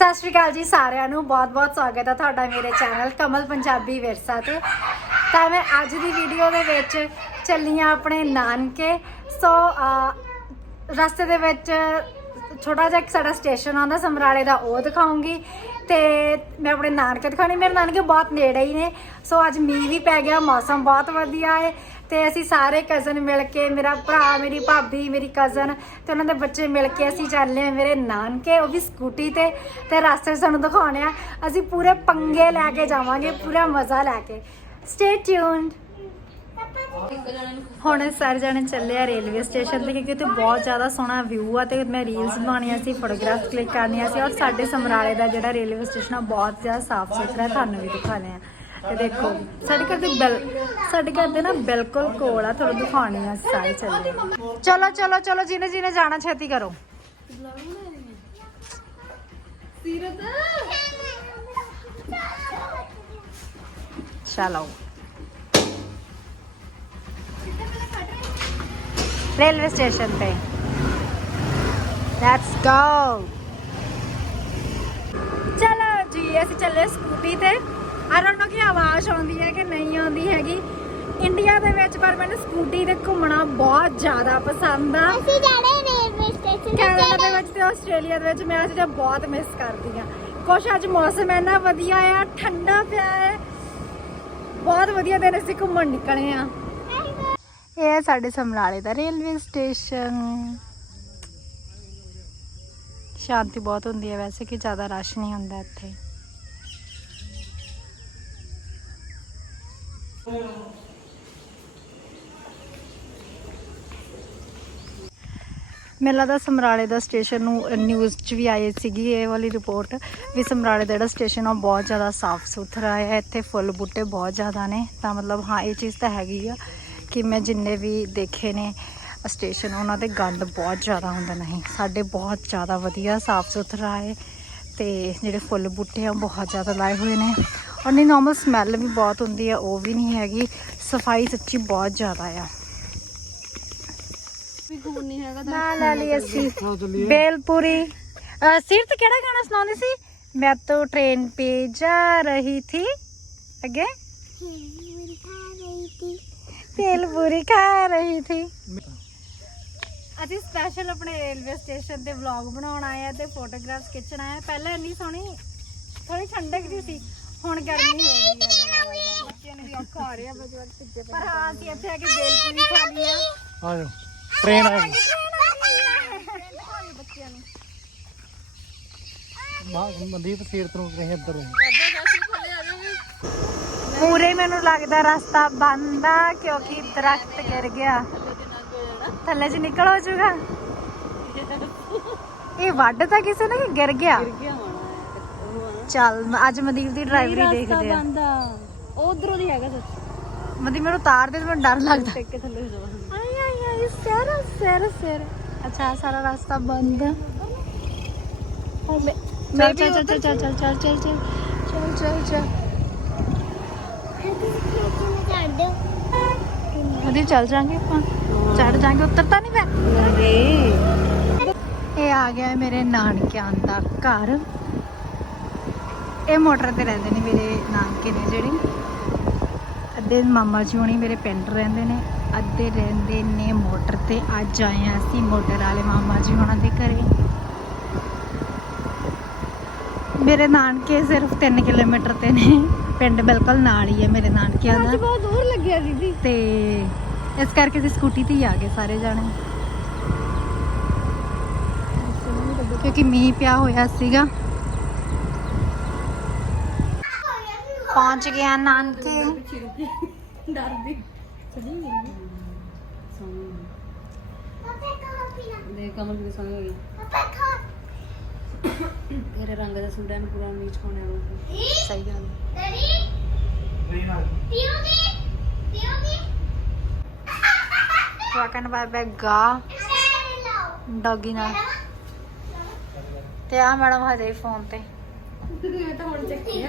ਸਤਿ ਸ਼੍ਰੀ ਅਕਾਲ ਜੀ ਸਾਰਿਆਂ ਨੂੰ। ਬਹੁਤ-ਬਹੁਤ ਸਵਾਗਤ ਹੈ ਤੁਹਾਡਾ ਮੇਰੇ ਚੈਨਲ ਕਮਲ ਪੰਜਾਬੀ ਵਿਰਸਾ ਤੇ। ਤਾਂ ਮੈਂ ਅੱਜ ਦੀ ਵੀਡੀਓ ਦੇ ਵਿੱਚ ਚੱਲੀ ਹਾਂ ਆਪਣੇ ਨਾਨਕੇ। ਸੋ ਰਸਤੇ ਦੇ ਵਿੱਚ ਛੋਟਾ ਜਿਹਾ ਇੱਕ ਸਾਡਾ ਸਟੇਸ਼ਨ ਆਉਂਦਾ, ਸਮਰਾਲੇ ਦਾ, ਉਹ ਦਿਖਾਉਂਗੀ। ਤੇ ਮੈਂ ਆਪਣੇ ਨਾਨਕੇ ਦਿਖਾਉਣੀ। ਮੇਰੇ ਨਾਨਕੇ ਬਹੁਤ ਨੇੜੇ ਹੀ ਨੇ। ਸੋ ਅੱਜ ਮੀਂਹ ਵੀ ਪੈ ਗਿਆ, ਮੌਸਮ ਬਹੁਤ ਵਧੀਆ ਹੈ ਤੇ ਅਸੀਂ ਸਾਰੇ ਕਜ਼ਨ ਮਿਲ ਕੇ, ਮੇਰਾ ਭਰਾ, ਮੇਰੀ ਭਾਬੀ, ਮੇਰੀ ਕਜ਼ਨ ਤੇ ਉਹਨਾਂ ਦੇ ਬੱਚੇ ਮਿਲ ਕੇ ਅਸੀਂ ਚੱਲੇ ਆ ਮੇਰੇ ਨਾਨਕੇ, ਉਹ ਵੀ ਸਕੂਟੀ ਤੇ ਤੇ ਰਸਤੇ ਸਾਨੂੰ ਦਿਖਾਉਣੇ ਆ। ਅਸੀਂ ਪੂਰੇ ਪੰਗੇ ਲੈ ਕੇ ਜਾਵਾਂਗੇ, ਪੂਰਾ ਮਜ਼ਾ ਲੈ ਕੇ। ਸਟੇ ਟਿਊਨਡ ਹੁਣ ਸਾਰੇ ਜਾਣੇ ਚੱਲੇ ਆ ਰੇਲਵੇ ਸਟੇਸ਼ਨ ਤੇ, ਕਿਉਂਕਿ ਉੱਥੇ ਬਹੁਤ ਜ਼ਿਆਦਾ ਸੋਹਣਾ ਵਿਊ ਆ ਤੇ ਮੈਂ ਰੀਲਸ ਬਣਾਉਣੀਆਂ ਸੀ ਫੋਟੋਗ੍ਰਾਫ ਕਲਿੱਕ ਕਰਨੀਆਂ ਸੀ ਔਰ ਸਾਡੇ ਸਮਰਾਲੇ ਦਾ ਜਿਹੜਾ ਰੇਲਵੇ ਸਟੇਸ਼ਨ ਆ, ਬਹੁਤ ਜ਼ਿਆਦਾ ਸਾਫ਼ ਸੁਥਰਾ ਤੁਹਾਨੂੰ ਵੀ ਦਿਖਾਣੇ ਆ। ਤੇ ਦੇਖੋ ਸਾਡੇ ਘਰ ਦੇ ਬਿਲ ਸਾਡੇ ਘਰ ਦੇ ਨਾ ਬਿਲਕੁਲ ਕੋਲ ਆ ਤੁਹਾਨੂੰ ਦਿਖਾਉਣੀ ਆ ਸਾਰੇ ਚੱਲੇ। ਚਲੋ ਚਲੋ ਚਲੋ ਜਿਹਨੇ ਜਿਹਨੇ ਜਾਣਾ ਛੇਤੀ ਕਰੋ। ਚਲੋ ਰੇਲਵੇ ਸਟੇਸ਼ਨ ਤੇ। ਲੈਟਸ ਗੋ ਚਲੋ ਜੀ ਅਸੀਂ ਚੱਲੇ ਸਕੂਟੀ ਤੇ। ਆਈ ਡੋਨਟ ਨੋ ਕਿ ਆਵਾਜ਼ ਆਉਂਦੀ ਹੈ ਕਿ ਨਹੀਂ ਆਉਂਦੀ ਹੈਗੀ? ਇੰਡੀਆ ਦੇ ਵਿੱਚ ਪਰ ਮੈਨੂੰ ਸਕੂਟੀ ਤੇ ਘੁੰਮਣਾ ਬਹੁਤ ਜ਼ਿਆਦਾ ਪਸੰਦ ਆ। ਅਸੀਂ ਜਾਣੇ ਰੇਲਵੇ ਸਟੇਸ਼ਨ ਕੈਨੇਡਾ ਦੇ ਵਿੱਚ ਤੇ ਆਸਟ੍ਰੇਲੀਆ ਦੇ ਵਿੱਚ ਮੈਂ ਅੱਜ ਚੀਜ਼ਾਂ ਬਹੁਤ ਮਿਸ ਕਰਦੀ ਆ। ਕੁਛ ਅੱਜ ਮੌਸਮ ਇੰਨਾ ਵਧੀਆ ਆ ਠੰਡਾ ਪਿਆ ਹੈ ਬਹੁਤ ਵਧੀਆ ਦਿਨ ਅਸੀਂ ਘੁੰਮਣ ਨਿਕਲੇ ਆ। ਇਹ ਸਾਡੇ ਸਮਰਾਲੇ ਦਾ ਰੇਲਵੇ ਸਟੇਸ਼ਨ ਸ਼ਾਂਤੀ ਬਹੁਤ ਹੁੰਦੀ ਹੈ ਵੈਸੇ ਕਿ ਜ਼ਿਆਦਾ ਰਸ਼ ਨਹੀਂ ਹੁੰਦਾ ਇੱਥੇ। ਮੈਨੂੰ ਲੱਗਦਾ ਸਮਰਾਲੇ ਦਾ ਸਟੇਸ਼ਨ ਨੂੰ ਨਿਊਜ਼ 'ਚ ਵੀ ਆਈ ਸੀਗੀ ਇਹ ਵਾਲੀ ਰਿਪੋਰਟ ਵੀ ਸਮਰਾਲੇ ਦਾ ਜਿਹੜਾ ਸਟੇਸ਼ਨ ਆ, ਉਹ ਬਹੁਤ ਜ਼ਿਆਦਾ ਸਾਫ਼ ਸੁਥਰਾ ਹੈ, ਇੱਥੇ ਫੁੱਲ ਬੂਟੇ ਬਹੁਤ ਜ਼ਿਆਦਾ ਨੇ, ਤਾਂ ਮਤਲਬ ਹਾਂ, ਇਹ ਚੀਜ਼ ਤਾਂ ਹੈਗੀ ਆ ਕਿ ਮੈਂ ਜਿੰਨੇ ਵੀ ਦੇਖੇ ਨੇ ਸਟੇਸ਼ਨ ਉਹਨਾਂ ਦੇ ਗੰਦ ਬਹੁਤ ਜ਼ਿਆਦਾ ਹੁੰਦਾ ਨਹੀਂ ਸਾਡੇ ਬਹੁਤ ਜ਼ਿਆਦਾ ਵਧੀਆ ਸਾਫ਼ ਸੁਥਰਾ ਹੈ ਤੇ ਜਿਹੜੇ ਫੁੱਲ ਬੂਟੇ ਆ, ਉਹ ਬਹੁਤ ਜ਼ਿਆਦਾ ਲਾਏ ਹੋਏ ਨੇ। ਔਰ ਨਹੀਂ ਨਾਰਮਲ ਸਮੈਲ ਵੀ ਬਹੁਤ ਹੁੰਦੀ ਆ ਉਹ ਵੀ ਨਹੀਂ ਹੈਗੀ। ਸਫ਼ਾਈ ਸੱਚੀ ਬਹੁਤ ਜ਼ਿਆਦਾ ਆ। ਵੀ ਗੂਣ ਨਹੀਂ ਰਹੀ ਥੀ। ਅੱਗੇ? ਸਪੈਸ਼ਲ ਆਪਣੇ ਰੇਲਵੇ ਸਟੇਸ਼ਨ ਤੇ ਵਲੌਗ ਬਣਾਉਣ ਆਏ ਤੇ ਫੋਟੋਗ੍ਰਾਫਸ ਖਿੱਚਣ ਆਏ ਪਹਿਲਾਂ ਇੰਨੀ ਸੋਹਣੀ ਥੋੜੀ ਠੰਡਕ ਦੀ ਸੀ। ਹੁਣ ਗਰਮੀ ਹੋ ਗਈ ਆ ਬੱਚਿਆਂ ਨੂੰ ਵੀ ਔਖਾ ਹੋ ਰਿਹਾ ਬਜਵਟ ਭਿੱਜੇ ਪਰ ਹਾਂ ਅਸੀਂ ਇੱਥੇ ਆ ਕੇ ਬੇਲਪੁਰੀ ਖਾ ਲਈ ਆ। ਆ ਜਾਓ। ਟ੍ਰੇਨ ਆ ਗਈ। ਬੱਚਿਆਂ ਨੂੰ ਮਾਂ ਮਨਦੀਪ ਸੀਰਤ ਨੂੰ ਕਹੀਂ ਇੱਧਰ ਨੂੰ ਪੂਰੇ ਮੈਨੂੰ ਲੱਗਦਾ ਰਸਤਾ ਬੰਦ ਆ ਕਿਉਂਕਿ ਦਰਖਤ ਗਿਰ ਗਿਆ। ਥੱਲੇ ਚ ਨਿਕਲ ਹੋ ਜਾਊਗਾ। ਇਹ ਵੱਢ ਤਾਂ ਕਿਸੇ ਨੇ ਕਿ ਗਿਰ ਗਿਆ ਚੱਲ ਮੈਂ- ਅੱਜ ਮਨਦੀਪ ਦੀ ਡਰਾਈਵਰੀ ਦੇਖਦੇ ਆ। ਬੰਦਾ ਉਧਰੋਂ ਦੀ ਹੈਗਾ ਸੱਚ। ਮਨਦੀਪ ਮੈਨੂੰ ਉਤਾਰ ਦੇ ਤੇ ਮੈਨੂੰ ਡਰ ਲੱਗਦਾ। ਟਿੱਕ ਕੇ ਥੱਲੇ ਹੋ ਜਾਵਾਂ ਆਈ ਆਈ ਆਈ ਸਰ ਸਰ ਸਰ। ਅੱਛਾ ਸਾਰਾ ਰਸਤਾ ਬੰਦ। ਆ ਚੱਲ ਚੱਲ ਚੱਲ ਚੱਲ ਚੱਲ ਚੱਲ ਚੱਲ ਚੱਲ। ਚੱਲ ਚੱਲ ਚੱਲ। ਜਾਾਂਗੇ ਆਪਾਂ। ਚੜ ਜਾਾਂਗੇ ਉੱਤਰ ਤਾਂ ਨਹੀਂ ਮੈਂ। ਇਹ ਆ ਗਿਆ ਮੇਰੇ ਨਾਨਕਿਆਂ ਦਾ ਘਰ। ਇਹ ਮੋਟਰ ਤੇ ਰਹਿੰਦੇ ਨੇ ਮੇਰੇ ਨਾਨਕੇ ਨੇ ਜਿਹੜੇ। ਅੱਧੇ ਮਾਮਾ ਜੀ ਹੋਣੀ ਮੇਰੇ ਪਿੰਡ ਰਹਿੰਦੇ ਨੇ ਅੱਧੇ ਰਹਿੰਦੇ ਨੇ ਮੋਟਰ ਤੇ। ਅੱਜ ਆਏ ਹਾਂ ਅਸੀਂ ਮੋਟਰ ਵਾਲੇ ਮਾਮਾ ਜੀ ਹੋਣਾ ਦੇ ਘਰੇ। ਮੇਰੇ ਨਾਨਕੇ ਸਿਰਫ 3 ਕਿਲੋਮੀਟਰ ਤੇ ਨੇ। ਪਿੰਡ ਬਿਲਕੁਲ ਨਾਲ ਹੀ ਹੈ ਮੇਰੇ ਨਾਨਕਿਆਂ ਦਾ। ਬਹੁਤ ਦੂਰ ਲੱਗਿਆ ਦੀਦੀ। ਤੇ ਇਸ ਕਰਕੇ ਅਸੀਂ ਸਕੂਟੀ ਤੇ ਹੀ ਆ ਗਏ ਸਾਰੇ ਜਾਣੇ। ਕਿਉਂਕਿ ਮੀਂਹ ਪਿਆ ਹੋਇਆ ਸੀਗਾ। ਪਹੁੰਚ ਗਿਆ ਨਾਨਕੇ ਡਰਦੀ ਦੇ ਕਮਲ ਦੀ ਸੰਗ ਹੋ ਗਈ ਤੇਰੇ ਰੰਗ ਦਾ ਐਨ ਪੂਰਾ ਨੀਚ ਹੋਣੇ ਵਾਲਾ ਸਹੀ ਗੱਲ। ਜਵਾਕਾਂ ਬਾਏ ਬਾਏ ਗਾ ਡੌਗੀ ਨਾਲ। ਤੇ ਆ ਮੈਡਮ ਹਜੇ ਫੋਨ ਤੇ। ਮੈਂ ਤਾਂ ਹੁਣ ਚੱਕੀ ਆ।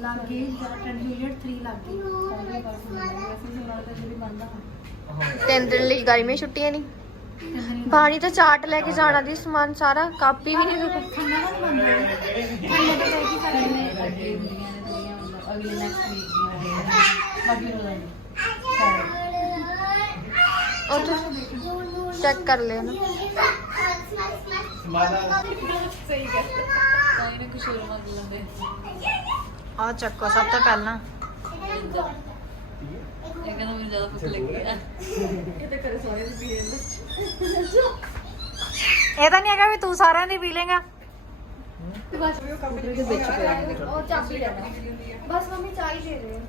ਲੱਗੇ ਇੰਟਰਮੀਡੀਏਟ 3 ਲੱਗੇ ਤਿੰਨ ਦਿਨ ਲਈ ਗਰਮੀ ਛੁੱਟੀਆਂ ਨਹੀਂ ਬਾਣੀ ਤਾਂ ਚਾਟ ਲੈ ਕੇ ਜਾਣਾ ਦੀ ਸਮਾਨ ਸਾਰਾ ਕਾਪੀ ਵੀ ਨਹੀਂ ਦਿੱਤਾ ਠੰਡਾ ਨਾ ਮੰਨਦੇ ਠੰਡੇ ਤੇ ਕੀ ਕਰਨੇ ਅਗਲੇ ਨੈਕਸਟ ਵੀਕ ਬਾਕੀ ਹੋ ਜਾਣਗੇ ਉਹ ਚੈੱਕ ਕਰ ਲਿਓ ਨਾ ਸਮਾਲਾ ਕੋਈ ਨਾ ਕੁਝ ਹੋਰ ਮੰਗ ਲੈਂਦੇ ਆ ਚੱਕੋ ਸਭ ਤੋਂ ਪਹਿਲਾਂ। ਇਹ ਕਹਿੰਦਾ ਮੈਨੂੰ ਜ਼ਿਆਦਾ ਭੁੱਖ ਲੱਗੀ ਆ ਕਿਤੇ ਕਰੇ ਸਾਰੇ ਦੀ ਪੀ ਇਹ ਤਾਂ ਨਹੀਂ ਹੈਗਾ ਵੀ ਤੂੰ ਸਾਰਿਆਂ ਦੀ ਪੀ ਲੇਗਾ ਦੇ ਵਿੱਚ ਪਿਆ ਉਹ ਚਾਬੀ ਲੈਣਾ ਬਸ ਮੰਮੀ ਚਾਹ ਹੀ ਦੇ ਦੇ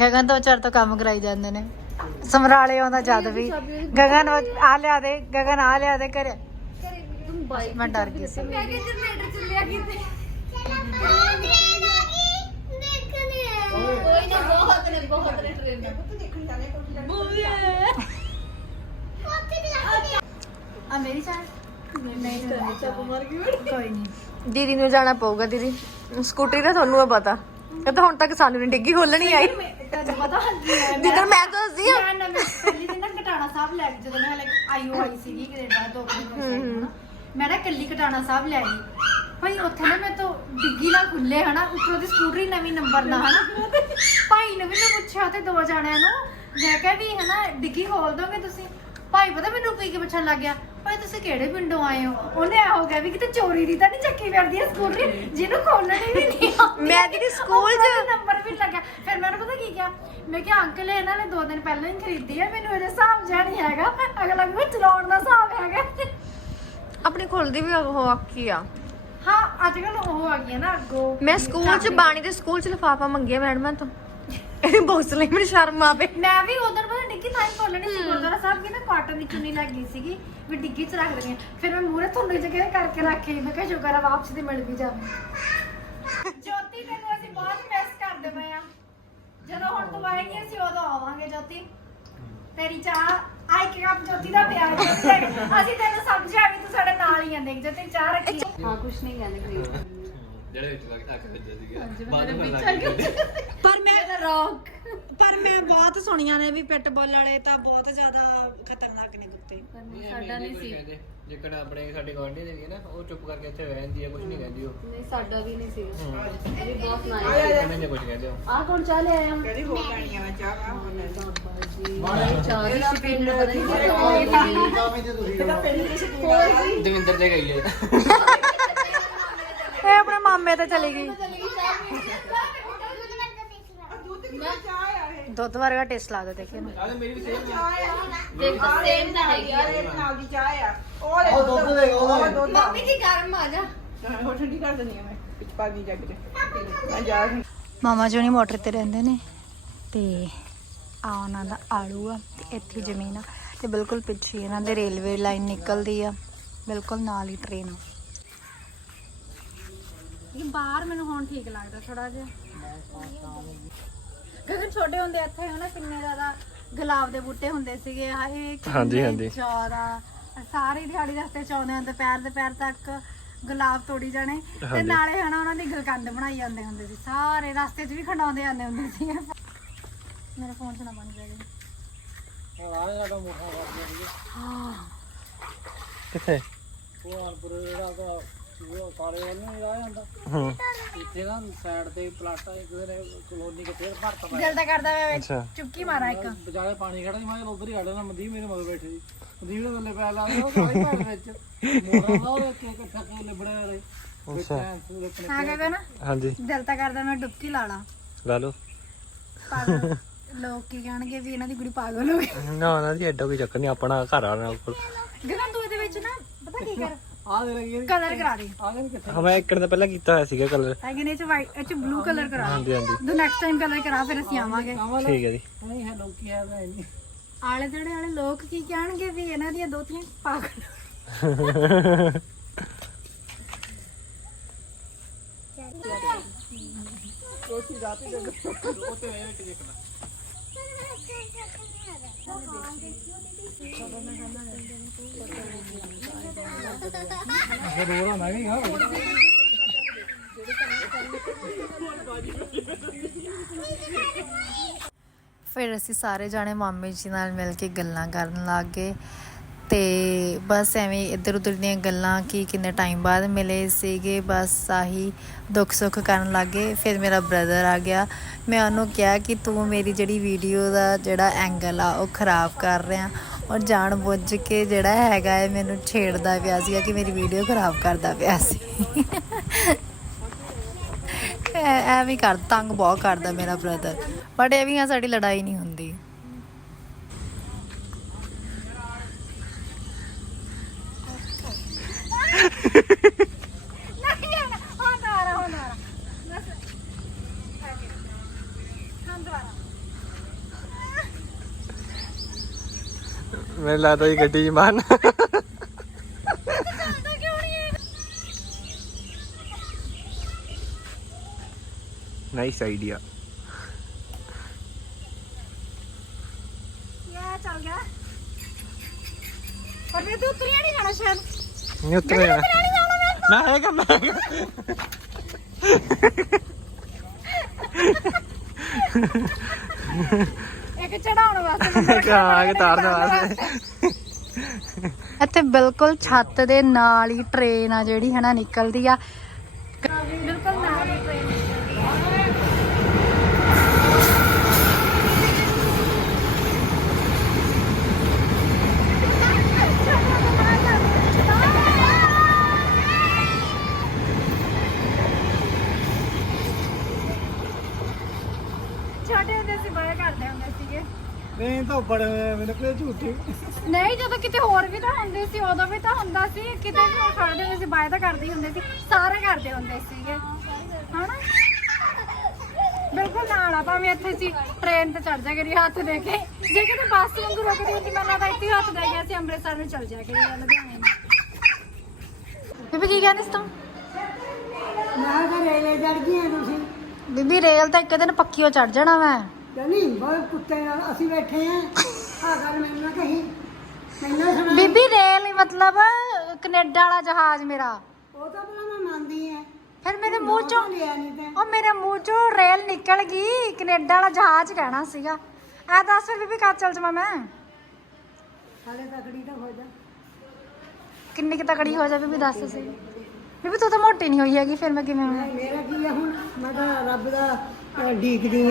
ਗਗਨ ਤੋਂ ਚਰ ਤੋਂ ਕੰਮ ਕਰਾਈ ਜਾਂਦੇ ਨੇ। ਸਮਰਾਲੇ ਆਉਂਦਾ ਜਦ ਵੀ। ਗਗਨ ਆ ਲਿਆ ਦੇ ਗਗਨ ਆ ਲਿਆ ਦੇ ਘਰੇ। ਬਾਈਕ ਮੈਂ ਡਰ ਗਈ ਸੀ। ਮੈਂ ਕਿ ਜਨਰੇਟਰ ਚੱਲਿਆ ਕਿਤੇ। ਕੋਈ ਨਾ ਬਹੁਤ ਨੇ ਬਹੁਤ ਨੇ ਟ੍ਰੇਨ ਦਾ। ਦੇਖਣ ਜਾਣੇ ਆ ਮੇਰੀ ਚਾਹ? ਨਹੀਂ ਚੱਪ ਮਾਰ ਕੇ ਕੋਈ ਨਹੀਂ। ਦੀਦੀ ਨੂੰ ਜਾਣਾ ਪਊਗਾ ਦੀਦੀ। ਸਕੂਟਰੀ ਦਾ ਤੁਹਾਨੂੰ ਆ ਪਤਾ। ਇਹ ਤਾਂ ਹੁਣ ਤੱਕ ਸਾਨੂੰ ਨਹੀਂ ਡਿੱਗੀ ਖੋਲਣੀ ਆਈ। ਤੈਨੂੰ ਪਤਾ ਜਿੱਦਣ ਮੈਂ ਦੱਸਦੀ ਆ। ਮੈਂ ਨਵੇਂ ਪਹਿਲੀ ਦਿਨ ਨਾ ਕਟਾਣਾ ਸਾਹਿਬ ਲੈ ਗਈ ਜਦੋਂ ਮੈਂ ਹਲੇ ਆਈਓ ਆਈ ਸੀਗੀ ਕੈਨੇਡਾ ਦੋ ਕੁ ਦਿਨ ਪਹਿਲਾਂ ਮੈਂ ਨਾ ਕੱਲੀ ਕਟਾਣਾ ਸਾਹਿਬ ਲੈ ਗਈ। ਭਾਈ ਉੱਥੇ ਨਾ ਮੈਂ ਤਾਂ ਡਿੱਗੀ ਨਾ ਖੁੱਲੇ ਹਨਾ? ਉੱਪਰੋਂ ਦੀ ਸਕੂਟਰੀ ਨਵੀਂ ਨੰਬਰ ਦਾ ਹਨਾ? ਭਾਈ ਨੇ ਵੀ ਮੈਂ ਪੁੱਛਿਆ ਤੇ ਦੋ ਜਣਿਆਂ ਨੂੰ। ਮੈਂ ਕਿਹਾ ਵੀ ਹਨਾ ਡਿੱਗੀ ਖੋਲ ਦੋਗੇ ਤੁਸੀਂ? ਭਾਈ ਪਤਾ ਮੈਨੂੰ ਕੀ ਕੀ ਪੁੱਛਣ ਲੱਗ ਗਿਆ? ਭਾਈ ਤੁਸੀਂ ਕਿਹੜੇ ਪਿੰਡੋਂ ਆਏ ਹੋ? ਉਹਨੇ ਆ ਹੋ ਗਿਆ ਵੀ ਕਿਤੇ ਚੋਰੀ ਦੀ ਤਾਂ ਨਹੀਂ ਚੱਕੀ ਫਿਰਦੀ ਹੈ ਸਕੂਟਰੀ ਜਿਹਨੂੰ ਖੋਲਣੀ ਵੀ ਨਹੀਂ ਆਉਂਦੀ। ਮੈਂ ਦੀਦੀ ਸਕੂਲ 'ਚ- ਦੀ ਨੰਬਰ ਵੀ ਲੱਗਿਆ। ਫਿਰ ਮੈਨੂੰ ਪਤਾ ਕੀ ਕਿਹਾ? ਮੈਂ ਕਿਹਾ ਅੰਕਲ ਇਹਨਾਂ ਨੇ ਦੋ ਦਿਨ ਪਹਿਲਾਂ ਹੀ ਖਰੀਦੀ ਹੈ ਮੈਨੂੰ ਇਹਦੇ ਹਿਸਾਬ ਜਿਹਾ ਨਹੀਂ ਹੈਗਾ। ਅਗਲਾ ਵੀ ਚਲਾਉਣ ਦਾ ਹਿਸਾਬ ਹੈਗਾ। ਆਪਣੀ ਖੁੱਲਦੀ ਵੀ ਉਹ ਆਖੀ ਆ। ਹਾਂ ਅੱਜ ਕੱਲ ਉਹ ਆ ਗਈਆਂ ਨਾ ਅੱਗੋਂ। ਮੈਂ ਸਕੂਲ 'ਚ ਬਾਣੀ ਦੇ ਸਕੂਲ 'ਚ ਲਿਫਾਫਾ ਮੰਗਿਆ ਮੈਡਮਾਂ ਤੋਂ। ਇਹ ਬਾਕਸ ਲਈ ਮੈਨੂੰ ਸ਼ਰਮ ਆਵੇ। ਮੈਂ ਵੀ ਉਧਰ ਪਤਾ ਡਿੱਗੀ ਤਾਂ ਹੀ ਖੋਲਣੀ ਸੀ ਗੁਰਦੁਆਰਾ ਸਾਹਿਬ ਕੀ ਨਾ ਕਾਟਨ ਦੀ ਚੁੰਨੀ ਲੱਗ ਗਈ ਸੀਗੀ ਵੀ ਡਿੱਗੀ 'ਚ ਰੱਖ ਦੇਣੀ ਫਿਰ ਮੈਂ ਮੂਹਰੇ ਤੁਹਾਨੂੰ ਜਗ੍ਹਾ ਕਰਕੇ ਰੱਖੀ ਮੈਂ ਕਿਹਾ ਸ਼ੁਕਰ ਆ ਵਾਪਸ ਦੀ ਮਿਲ ਵੀ ਜਾਵੇ। ਜੋਤੀ ਤੈਨੂੰ ਅਸੀਂ ਬਹੁਤ ਮਿਸ ਕਰਦੇ ਪਏ ਆ। ਜਦੋਂ ਹੁਣ ਤੂੰ ਆਏਗੀ ਅਸੀਂ ਉਦੋਂ ਆਵਾਂਗੇ ਜੋਤੀ। ਤੇਰੀ ਚਾਹ ਆਈ ਕਿ ਕੱਪ ਜੋਤੀ ਦਾ ਪਿਆ ਹੈ। ਅਸੀਂ ਤੈਨੂੰ ਸਮਝਿਆ ਵੀ ਤੂੰ ਸਾਡੇ ਨਾਲ ਹੀ ਆ ਦੇਖ ਜੇ ਤੇਰੀ ਚਾਹ ਰੱਖੀ। ਆ। ਹਾਂ ਕੁਝ ਨਹੀਂ ਕਹਿੰਦੇ ਖਰੀਦ ਜਿਹੜੇ ਵਿੱਚ ਲੱਗ ਅੱਖ ਵੱਜਿਆ ਸੀਗਾ ਮੇਰੇ ਪਰ ਮੈਂ ਰੌਕ ਪਰ ਮੈਂ ਬਹੁਤ ਸੁਣੀਆਂ ਨੇ ਵੀ ਪਿੱਟਬੁੱਲ ਵਾਲੇ ਤਾਂ ਬਹੁਤ ਜ਼ਿਆਦਾ ਖਤਰਨਾਕ ਨੇ ਕੁੱਤੇ। ਸਾਡਾ ਨਹੀਂ ਸੀ। ਜਿੱਕਣ ਆਪਣੇ ਸਾਡੇ ਗਵਾਂਢੀ ਦੇ ਵੀ ਨਾ ਉਹ ਚੁੱਪ ਕਰਕੇ ਇੱਥੇ ਬਹਿ ਜਾਂਦੀ ਆ ਕੁਝ ਨਹੀਂ ਕਹਿੰਦੀ ਉਹ। ਨਹੀਂ ਸਾਡਾ ਵੀ ਨਹੀਂ ਸੀ। ਇਹ ਵੀ ਬਹੁਤ ਨਾਈਸ ਇਹਨਾਂ ਨੇ ਕੁਝ ਕਹਿੰਦੇ ਹੋ ਆ ਕੌਣ ਚਾਹ ਲੈ ਆਇਆ? ਕਿਹੜੀ ਹੋ ਗਾਣੀਆਂ ਮੈਂ ਚਾਹ ਬਾਬਾ ਜੀ ਚਾਹ ਦੀ ਪਤਾ ਨਹੀਂ ਦਵਿੰਦਰ ਤੇ ਗਈ ਹੈ ਇਹ ਆਪਣੇ ਮਾਮੇ ਤੇ ਚਲੀ ਗਈ। ਦੁੱਧ ਵਰਗਾ ਟੇਸਟ ਲੱਗਦਾ ਦੇਖੇ ਨੂੰ। ਆਲੇ ਮੇਰੀ ਵੀ ਸੇਮ ਦੇਖ ਸੇਮ ਤਾਂ ਹੈਗੀ ਆ। ਉਹ ਦੁੱਧ ਦੇ ਉਹ ਮੰਮੀ ਜੀ ਗਰਮ ਆ ਜਾ। ਮਾਮਾ ਜੀ ਹੁਣੀ ਮੋਟਰ ਤੇ ਰਹਿੰਦੇ ਨੇ ਤੇ ਆ ਉਹਨਾਂ ਦਾ ਆੜੂ ਆ ਤੇ ਇੱਥੇ ਜ਼ਮੀਨ ਆ ਤੇ ਬਿਲਕੁਲ ਪਿੱਛੇ ਇਹਨਾਂ ਦੇ ਰੇਲਵੇ ਲਾਈਨ ਨਿਕਲਦੀ ਆ। ਬਿਲਕੁਲ ਨਾਲ ਹੀ ਟ੍ਰੇਨ ਆ। ਇਹ ਬਾਹਰ ਮੈਨੂੰ ਹੁਣ ਠੀਕ ਲੱਗਦਾ ਥੋੜਾ ਜਿਹਾ। ਗਗਨ ਛੋਟੇ ਹੁੰਦੇ ਇੱਥੇ ਹਨਾ ਕਿੰਨੇ ਜ਼ਿਆਦਾ ਗੁਲਾਬ ਦੇ ਬੂਟੇ ਹੁੰਦੇ ਸੀਗੇ ਹਾਏ ਹਾਂਜੀ, ਹਾਂਜੀ। ਜ਼ਿਆਦਾ ਸਾਰੀ ਦਿਹਾੜੀ ਰਸਤੇ ਚ ਆਉਂਦੇ ਹੁੰਦੇ ਪੈਰ ਦੇ ਪੈਰ ਤੱਕ ਗੁਲਾਬ ਤੋੜੀ ਜਾਣੇ। ਤੇ ਹਾਂਜੀ। ਨਾਲੇ ਹਨਾ ਉਹਨਾਂ ਦੀ ਗਲਕੰਦ ਬਣਾਈ ਜਾਂਦੇ ਹੁੰਦੇ ਸੀ। ਸਾਰੇ ਰਸਤੇ 'ਚ ਵੀ ਖੰਡਾਉਂਦੇ ਜਾਂਦੇ ਹੁੰਦੇ ਸੀ। ਮੇਰੇ ਫੋਨ 'ਚ ਨਾ ਬਣ ਜਾਵੇ ਸਾਡਾ ਮੋਟਾ ਵਾਪਸ ਕਿੱਥੇ? ਉਹ ਹਰਪੁਰ ਜਿਹੜਾ ਉਹਦਾ ਉਹ ਕਾਲੇ ਵੱਲ ਨੂੰ ਆ ਜਾਂਦਾ ਹੂੰ। ਇੱਥੇ ਨਾ ਸਾਈਡ ਤੇ ਪਲਾਟਾ ਇੱਕ ਦੇ ਕਲੋਨੀ ਕਿਤੇ ਭਰਤਾ ਪਿਆ ਦਿਲ ਤਾਂ ਕਰਦਾ ਮੈਂ ਅੱਛਾ। ਚੁੱਕੀ ਮਾਰਾਂ ਇੱਕ। ਵਿਚਾਲੇ ਪਾਣੀ ਖੜਾ ਸੀ ਮੈਂ ਕਿਹਾ ਉਧਰ ਹੀ ਖੜਾ ਨਾ ਮਨਦੀਪ ਮੇਰੇ ਮਗਰ ਬੈਠੀ ਸੀ। ਮਨਦੀਪ ਨੇ ਥੱਲੇ ਪੈ ਲਾ ਉਹ ਸਾਰੇ ਘਰ ਵਿੱਚ। ਮੋੜਾ ਦਾ ਉਹ ਇੱਕ ਇਕੱਠਾ ਕੇ ਲਿਬੜੇ ਵਾਲੇ ਅੱਛਾ। ਪੂਰੇ ਆਪਣੇ ਹਾਂ ਗਗਨ ਹਾਂਜੀ। ਦਿਲ ਤਾਂ ਕਰਦਾ ਮੈਂ ਡੁਬਕੀ ਲਾ ਲਾਂ। ਲਾ ਲਓ। ਪਰ ਲੋਕ ਕੀ ਕਹਿਣਗੇ ਵੀ ਇਹਨਾਂ ਦੀ ਕੁੜੀ ਪਾਗਲ ਹੋ ਗਈ। ਨਾ ਨਾ ਜੀ ਐਡਾ ਕੋਈ ਚੱਕਰ ਨਹੀਂ ਆਪਣਾ ਘਰ ਆ ਨਾਲ ਕੋਲ। ਗਗਨ ਤੂੰ ਇਹਦੇ ਵਿੱਚ ਨਾ ਪਤਾ ਕੀ ਕਰ? ਆ ਦੇ ਲੱਗੀ ਕਲਰ ਕਰਾ ਦੇ। ਆ ਦੇ ਕਿੱਥੇ? ਹਾਂ ਮੈਂ ਇੱਕ ਦਿਨ ਪਹਿਲਾਂ ਕੀਤਾ ਹੋਇਆ ਸੀਗਾ ਕਲਰ ਹੈਗੇ ਨੇ ਇਹ ਚ ਵਾਈਟ ਇਹ ਚ ਬਲੂ ਕਲਰ ਕਰਾ ਹਾਂਜੀ ਹਾਂਜੀ। ਦੋ ਨੈਕਸਟ ਟਾਈਮ ਕਲਰ ਕਰਾ ਫਿਰ ਅਸੀਂ ਆਵਾਂਗੇ। ਠੀਕ ਹੈ ਜੀ। ਨਹੀਂ ਹੈ ਲੋਕੀ ਹੈ ਤਾਂ ਨਹੀਂ ਆਲੇ ਦੁਆਲੇ ਵਾਲੇ ਲੋਕ ਕੀ ਕਹਿਣਗੇ ਵੀ ਇਹਨਾਂ ਦੀਆਂ ਦੋਤੀਆਂ ਪਾਗਲ? ਫਿਰ ਰੋਣਾ ਮੈਂ ਵੀ ਹਾਂ ਫਿਰ ਅਸੀਂ ਸਾਰੇ ਜਾਣੇ ਮਾਮੇ ਜੀ ਨਾਲ ਮਿਲ ਕੇ ਗੱਲਾਂ ਕਰਨ ਲੱਗ ਗਏ। ਤੇ ਬਸ ਐਵੇਂ ਇੱਧਰ ਉੱਧਰ ਦੀਆਂ ਗੱਲਾਂ ਕਿ ਕਿੰਨੇ ਟਾਈਮ ਬਾਅਦ ਮਿਲੇ ਸੀਗੇ, ਬਸ ਆਹੀ ਦੁੱਖ ਸੁੱਖ ਕਰਨ ਲੱਗੇ। ਫਿਰ ਮੇਰਾ ਬ੍ਰਦਰ ਆ ਗਿਆ। ਮੈਂ ਉਹਨੂੰ ਕਿਹਾ ਕਿ ਤੂੰ ਮੇਰੀ ਜਿਹੜੀ ਵੀਡੀਓ ਦਾ ਜਿਹੜਾ ਐਂਗਲ ਆ, ਉਹ ਖਰਾਬ ਕਰ ਰਿਹਾ। ਔਰ ਜਾਣ ਬੁੱਝ ਕੇ ਜਿਹੜਾ ਹੈਗਾ ਹੈ ਮੈਨੂੰ ਛੇੜਦਾ ਪਿਆ ਸੀਗਾ ਕਿ ਮੇਰੀ ਵੀਡੀਓ ਖਰਾਬ ਕਰਦਾ ਪਿਆ ਸੀ। ਐਵੇਂ ਕਰ, ਤੰਗ ਬਹੁਤ ਕਰਦਾ ਮੇਰਾ ਬ੍ਰਦਰ ਬਟ ਇਹ ਵੀ ਆ, ਸਾਡੀ ਲੜਾਈ ਨਹੀਂ ਹੁੰਦੀ ਮੈਨੂੰ ਲੱਗਦਾ ਜੀ ਗੱਡੀ 'ਚ ਮਾਰਨ ਨਾਈਸ ਆਈਡੀਆ ਯਾ ਚੱਲ ਗਿਆ। ਪਰ ਮੈਂ ਤੂੰ ਉਤਰਿਆ ਨਹੀਂ ਜਾਣਾ ਸ਼ਾਇਦ। ਨਹੀਂ ਉਤਰਿਆ ਨਾ ਹੈਗਾ ਮੈਂ ਹੈਗਾ। ਇੱਕ ਚੜਾਉਣ ਵਾਸਤੇ ਕਹਾਂ ਕਿ ਤਾਰਨ ਵਾਸਤੇ। ਇੱਥੇ ਬਿਲਕੁਲ ਛੱਤ ਦੇ ਨਾਲ ਹੀ ਟ੍ਰੇਨ ਆ ਜਿਹੜੀ ਹਨਾ ਨਿਕਲਦੀ ਆ। ਬਿਲਕੁਲ ਨਾਲ ਹੀ ਟ੍ਰੇਨ ਛੋਟੇ ਹੁੰਦੇ ਸੀ ਬੜਾ ਕਰਦੇ ਹੁੰਦੇ ਸੀਗੇ ਨਹੀਂ ਤਾਂ ਬੜੇ ਮੈਨੂੰ ਕੋਈ ਝੂਠੀ। ਨਹੀਂ ਜਦੋਂ ਕਿਤੇ ਹੋਰ ਵੀ ਤਾਂ ਹੁੰਦੇ ਸੀ ਉਦੋਂ ਵੀ ਤਾਂ ਹੁੰਦਾ ਸੀ। ਕਿਤੇ ਵੀ ਉਹ ਖੜਦੇ ਹੁੰਦੇ ਸੀ ਤਾਂ ਕਰਦੇ ਹੁੰਦੇ ਸੀ। ਸਾਰੇ ਕਰਦੇ ਹੁੰਦੇ ਸੀਗੇ। ਹਨਾ? ਬਿਲਕੁਲ ਨਾਲ ਆ ਭਾਵੇਂ ਇੱਥੇ ਸੀ ਟ੍ਰੇਨ ਤੇ ਚੜ ਜਾ ਕਰੀ ਹੱਥ ਦੇ ਕੇ। ਜੇ ਕਿਤੇ ਬੱਸ ਵਾਂਗੂ ਰੁਕਦੀ ਹੁੰਦੀ ਮੈਂ ਤਾਂ ਇੱਥੇ ਹੱਥ ਦੇ ਗਿਆ ਸੀ ਅੰਮ੍ਰਿਤਸਰ ਨੂੰ ਚਲ ਜਾ ਕਰੀ ਲੁਧਿਆਣੇ ਨੂੰ। ਬੀਬੀ ਕੀ ਕਹਿੰਦੀ ਸੀ ਤੂੰ? ਮੈਂ ਤਾਂ ਰੇਲੇ ਚੜ ਗਈਆਂ ਤੁਸੀਂ। ਬੀਬੀ ਰੇਲ ਤਾਂ ਇੱਕ ਦਿਨ ਪੱਕੀ ਹੋ ਚੜ ਜਾਣਾ ਮੈਂ ਜਾਨੀ ਬਹੁਤ ਕੁੱਤੇ ਨਾਲ ਅਸੀਂ ਬੈਠੇ ਆ। ਆ ਗੱਲ ਮੈਨੂੰ ਨਾ ਕਹੀ। ਮੈਨੂੰ ਸੁਣਾ। ਬੀਬੀ ਰੇਲ ਮਤਲਬ ਕੈਨੇਡਾ ਵਾਲਾ ਜਹਾਜ਼ ਮੇਰਾ। ਉਹ ਤਾਂ ਬੜਾ ਮੈਂ ਮੰਨਦੀ ਆ। ਫਿਰ ਮੇਰੇ ਮੂੰਹ ਚੋਂ ਲਿਆ ਨਹੀਂ ਤੇ। ਉਹ ਮੇਰੇ ਮੂੰਹ ਚੋਂ ਰੇਲ ਨਿਕਲ ਗਈ ਕੈਨੇਡਾ ਵਾਲਾ ਜਹਾਜ਼ ਕਹਿਣਾ ਸੀਗਾ। ਆ ਦੱਸ ਫਿਰ ਬੀਬੀ ਕਦ ਚੱਲ ਜਾਵਾਂ ਮੈਂ? ਹਾਲੇ ਤਕੜੀ ਤਾਂ ਹੋ ਜਾ। ਕਿੰਨੀ ਕਿ ਤਕੜੀ ਹੋ ਜਾ ਬੀਬੀ ਦੱਸ ਸੀ ਬੀਬੀ ਤੂੰ ਤਾਂ ਮੋਟੀ ਨਹੀਂ ਹੋਈ ਹੈਗੀ ਫਿਰ ਮੈਂ ਕਿਵੇਂ ਹੋਵਾਂ ਮੇਰਾ ਕੀ ਆ ਹੁਣ? ਮੈਂ ਤਾਂ ਰੱਬ ਦਾ ਡੀਕਦੀ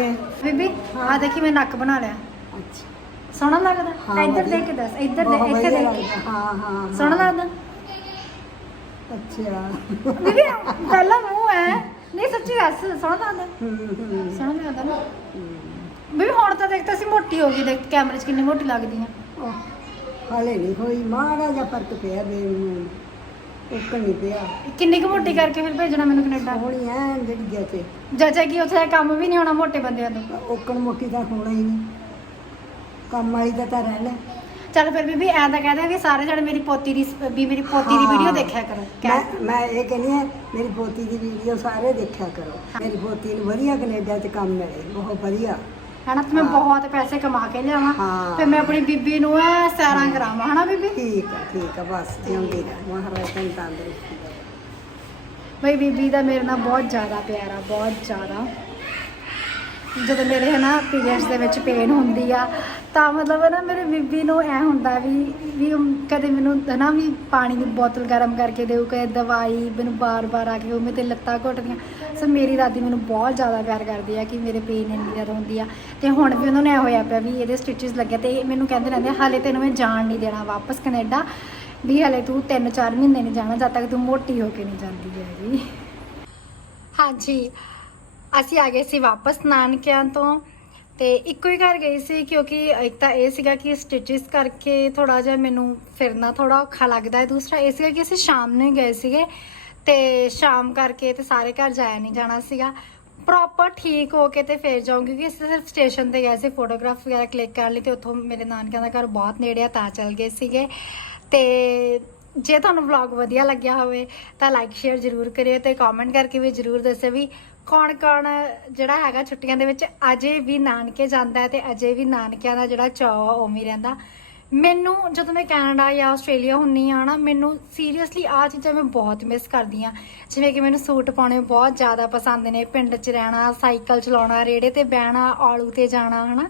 ਬੀਬੀ ਆ ਦੇਖੀ ਮੈਂ ਨੱਕ ਬਣਾ ਲਿਆ। ਅੱਛਾ। ਸੋਹਣਾ ਲੱਗਦਾ? ਹਾਂ, ਇੱਧਰ ਵਧੀਆ। ਦੇਖ ਕੇ ਦੱਸ ਇੱਧਰ ਬਹੁਤ ਦੇਖ ਇੱਥੇ ਵਧੀਆ ਦੇਖ ਲੱਗਦਾ। ਹਾਂ ਹਾਂ ਹਾਂ। ਸੋਹਣਾ ਲੱਗਦਾ? ਅੱਛਾ। ਬੀਬੀ ਪਹਿਲਾ ਮੂੰਹ ਹੈ ਨਹੀਂ ਸੱਚੀ ਦੱਸ ਸੋਹਣਾ ਲੱਗਦਾ? ਹੂੰ, ਹੂੰ, ਸੋਹਣਾ ਲੱਗਦਾ ਨਾ? ਬੀਬੀ ਹੁਣ ਤਾਂ ਦੇਖ ਤਾਂ ਅਸੀਂ ਮੋਟੀ ਹੋ ਗਈ ਦੇਖ ਕੈਮਰੇ 'ਚ ਕਿੰਨੀ ਮੋਟੀ ਲੱਗਦੀ ਆ। ਉਹ, ਹਾਲੇ ਨਹੀਂ ਹੋਈ। ਮਾੜਾ ਜਿਹਾ ਫ਼ਰਕ ਪਿਆ ਦੇ ਨੂੰ। ਇੱਕ ਨਹੀਂ ਪਿਆ। ਕਿੰਨੀ ਕੁ ਮੋਟੀ ਕਰਕੇ ਫਿਰ ਭੇਜਣਾ ਮੈਨੂੰ ਕੈਨੇਡਾ? ਹੋਣੀ ਐ ਜਿਹੜੀ ਗਿਆ ਤੇ ਜੱਜੇ ਕਿ ਉੱਥੇ ਕੰਮ ਵੀ ਨਹੀਂ ਹੋਣਾ ਮੋਟੇ ਬੰਦਿਆਂ ਤੋਂ? ਓਕਣ ਮੋਟੀ ਤਾਂ ਹੋਣਾ ਹੀ ਨਹੀਂ। ਕੰਮ ਵਾਲੀ ਦਾ ਤਾਂ ਰਹਿਣਾ। ਚੱਲ ਫਿਰ ਬੀਬੀ ਐਂ ਤਾਂ ਕਹਦੇ ਵੀ ਸਾਰੇ ਜਣੇ ਮੇਰੀ ਪੋਤੀ ਦੀ ਵੀ ਮੇਰੀ ਪੋਤੀ ਦੀ ਹਾਂ। ਵੀਡੀਓ ਦੇਖਿਆ ਕਰੋ। ਮੈਂ ਇਹ ਕਹਿੰਦੀ ਹਾਂ ਮੇਰੀ ਪੋਤੀ ਦੀ ਵੀਡੀਓ ਸਾਰੇ ਦੇਖਿਆ ਕਰੋ। ਮੇਰੀ ਪੋਤੀ ਨੂੰ ਵਧੀਆ ਕੈਨੇਡਾ 'ਚ ਕੰਮ ਮਿਲੇ। ਬਹੁਤ ਵਧੀਆ। ਹਨਾ ਤੇ ਮੈਂ ਬਹੁਤ ਪੈਸੇ ਕਮਾ ਕੇ ਲਿਆਵਾਂ ਹਾਂ। ਤੇ ਮੈਂ ਆਪਣੀ ਬੀਬੀ ਨੂੰ ਐ ਸੈਰਾਂ ਕਰਾਵਾਂ ਹਨਾ ਬੀਬੀ? ਠੀਕ ਆ ਠੀਕ ਆ ਬਸ ਜਿਉਂਦੀ ਰਹਿ ਮਹਾਰਾਜ ਤੈਨੂੰ ਤੰਦਰੁਸਤੀ ਦੇ ਬਈ ਬੀਬੀ ਦਾ ਮੇਰੇ ਨਾਲ ਬਹੁਤ ਜ਼ਿਆਦਾ ਪਿਆਰ ਆ ਬਹੁਤ ਜ਼ਿਆਦਾ। ਜਦੋਂ ਮੇਰੇ ਹਨਾ ਪੀਰੀਅਡਸ ਦੇ ਵਿੱਚ ਪੇਨ ਹੁੰਦੀ ਆ, ਤਾਂ ਮਤਲਬ ਨਾ ਮੇਰੇ ਬੀਬੀ ਨੂੰ ਐ ਹੁੰਦਾ ਵੀ ਵੀ ਉਹ ਕਦੇ ਮੈਨੂੰ ਹਨਾ ਵੀ ਪਾਣੀ ਦੀ ਬੋਤਲ ਗਰਮ ਕਰਕੇ ਦੇਊ, ਕਦੇ ਦਵਾਈ ਮੈਨੂੰ ਬਾਰ-ਬਾਰ ਆ ਕੇ ਉਹ ਮੇਰੇ ਤੇ ਲੱਤਾਂ ਘੁੱਟਦੀਆਂ। ਸੋ ਮੇਰੀ ਦਾਦੀ ਮੈਨੂੰ ਬਹੁਤ ਜ਼ਿਆਦਾ ਪਿਆਰ ਕਰਦੀ ਆ ਕਿ ਮੇਰੇ ਪੇਨ ਇੰਨੀ ਜ਼ਿਆਦਾ ਹੁੰਦੀ ਆ। ਤੇ ਹੁਣ ਵੀ ਉਹਨਾਂ ਨੂੰ ਐ ਹੋਇਆ ਪਿਆ ਵੀ ਇਹਦੇ ਸਟਿਚਸ ਲੱਗੇ ਤੇ ਇਹ ਮੈਨੂੰ ਕਹਿੰਦੇ ਰਹਿੰਦੇ ਹਾਲੇ ਤੈਨੂੰ ਮੈਂ ਜਾਣ ਨਹੀਂ ਦੇਣਾ ਵਾਪਸ ਕੈਨੇਡਾ, ਵੀ ਹਲੇ ਤੂੰ 3-4 ਮਹੀਨੇ ਨਹੀਂ ਜਾਣਾ, ਜਦ ਤੱਕ ਤੂੰ ਮੋਟੀ ਹੋ ਕੇ ਨਹੀਂ ਜਾਂਦੀ ਹੈਗੀ। ਹਾਂਜੀ। ਅਸੀਂ ਆ ਗਏ ਸੀ ਵਾਪਸ ਨਾਨਕਿਆਂ ਤੋਂ ਤੇ ਇੱਕੋ ਹੀ ਘਰ ਗਈ ਸੀ ਕਿਉਂਕਿ ਇੱਕ ਤਾਂ ਇਹ ਸੀਗਾ ਕਿ ਸਟਿਚਸ ਕਰਕੇ ਥੋੜਾ ਜਿਹਾ ਮੈਨੂੰ ਫਿਰਨਾ ਥੋੜਾ ਔਖਾ ਲੱਗਦਾ ਹੈ। ਦੂਸਰਾ ਇਹ ਸੀਗਾ ਕਿ ਅਸੀਂ ਸ਼ਾਮ ਨੂੰ ਹੀ ਗਏ ਸੀਗੇ ਤੇ ਸ਼ਾਮ ਕਰਕੇ ਤੇ ਸਾਰੇ ਘਰ ਜਾਇਆ ਨਹੀਂ ਜਾਣਾ ਸੀਗਾ। ਪ੍ਰੋਪਰ ਠੀਕ ਹੋ ਕੇ ਤੇ ਫੇਰ ਜਾਊਂਗੀ ਕਿਉਂਕਿ ਅਸੀਂ ਸਿਰਫ ਸਟੇਸ਼ਨ ਤੇ ਗਏ ਸੀ ਫੋਟੋਗ੍ਰਾਫ ਵਗੈਰਾ ਕਲਿੱਕ ਕਰਨ ਲਈ ਤੇ ਉੱਥੋਂ ਮੇਰੇ ਨਾਨਕਿਆਂ ਦਾ ਘਰ ਬਹੁਤ ਨੇੜੇ ਆ, ਤਾਂ ਚੱਲ ਗਏ ਸੀਗੇ। ਤੇ ਜੇ ਤੁਹਾਨੂੰ ਵਲੌਗ ਵਧੀਆ ਲੱਗਿਆ ਹੋਵੇ ਤਾਂ ਲਾਈਕ ਸ਼ੇਅਰ ਜ਼ਰੂਰ ਕਰਿਓ ਤੇ ਕਮੈਂਟ ਕਰਕੇ ਵੀ ਜ਼ਰੂਰ ਦੱਸਿਓ ਵੀ ਕੌਣ ਕੌਣ ਜਿਹੜਾ ਹੈਗਾ ਛੁੱਟੀਆਂ ਦੇ ਵਿੱਚ? ਅਜੇ ਵੀ ਨਾਨਕੇ ਜਾਂਦਾ ਹੈ ਤੇ ਅਜੇ ਵੀ ਨਾਨਕਿਆਂ ਦਾ ਜਿਹੜਾ ਚਾਅ ਆ ਉਵੇਂ ਰਹਿੰਦਾ। ਮੈਨੂੰ ਜਦੋਂ ਮੈਂ ਕੈਨੇਡਾ ਜਾਂ ਆਸਟ੍ਰੇਲੀਆ ਹੁੰਨੀ ਆ ਨਾ, ਮੈਨੂੰ ਸੀਰੀਅਸਲੀ ਆ ਚੀਜ਼ਾਂ ਮੈਂ ਬਹੁਤ ਮਿਸ ਕਰਦੀ ਆ। ਜਿਵੇਂ ਕਿ ਮੈਨੂੰ ਸੂਟ ਪਾਉਣੇ ਬਹੁਤ ਜ਼ਿਆਦਾ ਪਸੰਦ ਨੇ, ਪਿੰਡ 'ਚ ਰਹਿਣਾ, ਸਾਈਕਲ ਚਲਾਉਣਾ, ਰੇੜੇ ਤੇ ਬਹਿਣਾ, ਆਲੂ ਤੇ ਜਾਣਾ, ਹਨਾ?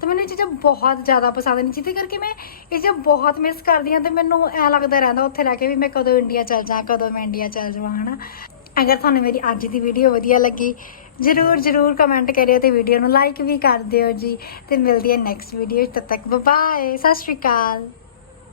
ਤੇ ਮੈਨੂੰ ਇਹ ਚੀਜ਼ਾਂ ਬਹੁਤ ਜ਼ਿਆਦਾ ਪਸੰਦ ਨੇ, ਜਿਹਦੇ ਕਰਕੇ ਮੈਂ ਇਹ ਚੀਜ਼ਾਂ ਬਹੁਤ ਮਿਸ ਕਰਦੀ ਆ ਤੇ ਮੈਨੂੰ ਐ ਲੱਗਦਾ ਰਹਿੰਦਾ ਉੱਥੇ ਰਹਿ ਕੇ ਵੀ ਮੈਂ ਕਦੋਂ ਇੰਡੀਆ ਚੱਲ ਜਾ ਕਦੋਂ ਮੈਂ ਇੰਡੀਆ ਚੱਲ ਜਾਵਾਂ, ਹਨਾ? ਅਗਰ ਤੁਹਾਨੂੰ ਮੇਰੀ ਅੱਜ ਦੀ ਵੀਡੀਓ ਵਧੀਆ ਲੱਗੀ, ਜਰੂਰ ਜਰੂਰ ਕਮੈਂਟ ਕਰਿਓ ਤੇ ਵੀਡੀਓ ਨੂੰ ਲਾਈਕ ਵੀ ਕਰ ਦਿਓ ਜੀ। ਤੇ ਮਿਲਦੀ ਹੈ ਨੈਕਸਟ ਵੀਡੀਓ ਤਦ ਤੱਕ ਬਾਏ ਸਤਿ ਸ਼੍ਰੀ ਅਕਾਲ।